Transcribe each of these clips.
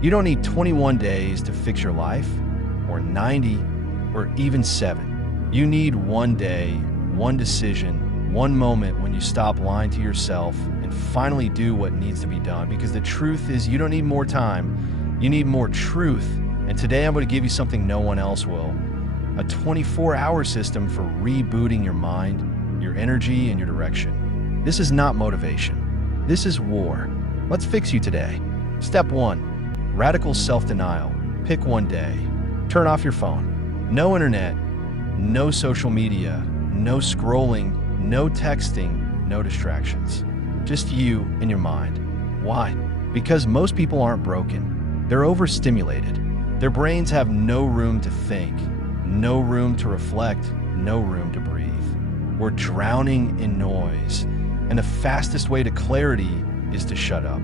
You don't need 21 days to fix your life, or 90, or even 7. You need one day, one decision, one moment when you stop lying to yourself and finally do what needs to be done. Because the truth is, you don't need more time, you need more truth. And today I'm going to give you something no one else will. A 24-hour system for rebooting your mind, your energy, and your direction. This is not motivation. This is war. Let's fix you today. Step 1. Radical self-denial. Pick one day. Turn off your phone. No internet, no social media, no scrolling, no texting, no distractions. Just you and your mind. Why? Because most people aren't broken. They're overstimulated. Their brains have no room to think, no room to reflect, no room to breathe. We're drowning in noise, and the fastest way to clarity is to shut up.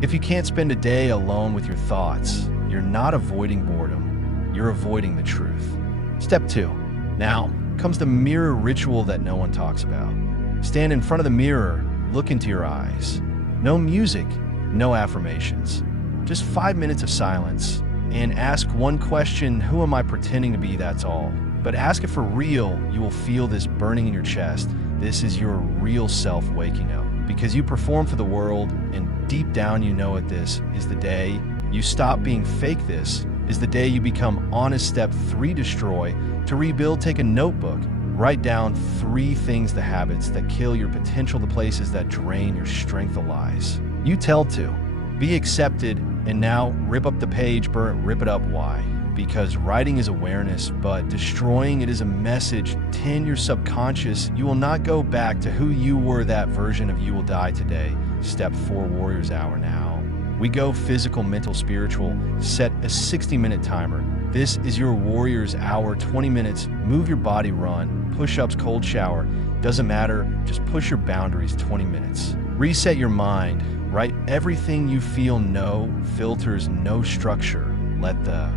If you can't spend a day alone with your thoughts, you're not avoiding boredom, you're avoiding the truth. Step 2. Now comes the mirror ritual that no one talks about. Stand in front of the mirror, look into your eyes. No music, no affirmations. Just 5 minutes of silence, and ask one question: who am I pretending to be? That's all. But ask it for real. You will feel this burning in your chest. This is your real self waking up. Because you perform for the world, and deep down you know it. This is the day you stop being fake. This is the day you become honest. Step 3. Destroy. To rebuild, take a notebook. Write down 3 things, the habits that kill your potential, the places that drain your strength, the lies you tell to. Be accepted, and now rip up the page, burn, rip it up. Why? Because writing is awareness, but destroying it is a message. 10. Your subconscious. You will not go back to who you were. That version of you will die today. Step 4. Warrior's Hour. Now we go physical, mental, spiritual. Set a 60-minute timer. This is your Warrior's Hour. 20 minutes. Move your body, run, push-ups, cold shower. Doesn't matter. Just push your boundaries. 20 minutes. Reset your mind. Write everything you feel. No filters, no structure. Let the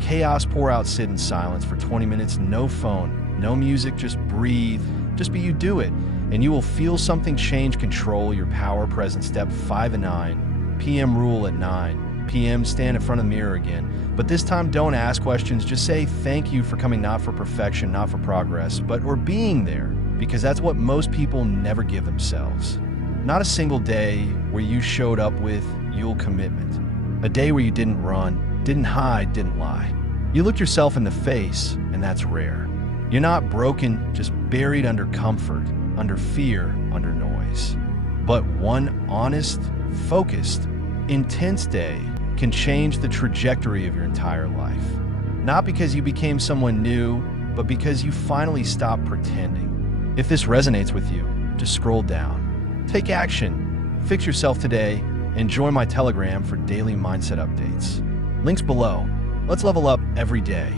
chaos pour out. Sit in silence for 20 minutes. No phone, no music. Just breathe. Just be you. Do it, and you will feel something change. Control your power. Present. Step 5 and 9 p.m. rule. At 9 p.m. stand in front of the mirror again, but this time don't ask questions. Just say thank you for coming, not for perfection, not for progress, but or being there, because that's what most people never give themselves. Not a single day where you showed up with your commitment. A day where you didn't run, didn't hide, didn't lie. You looked yourself in the face, and that's rare. You're not broken, just buried under comfort, under fear, under noise. But one honest, focused, intense day can change the trajectory of your entire life. Not because you became someone new, but because you finally stopped pretending. If this resonates with you, just scroll down. Take action. Fix yourself today, and join my Telegram for daily mindset updates. Links below. Let's level up every day.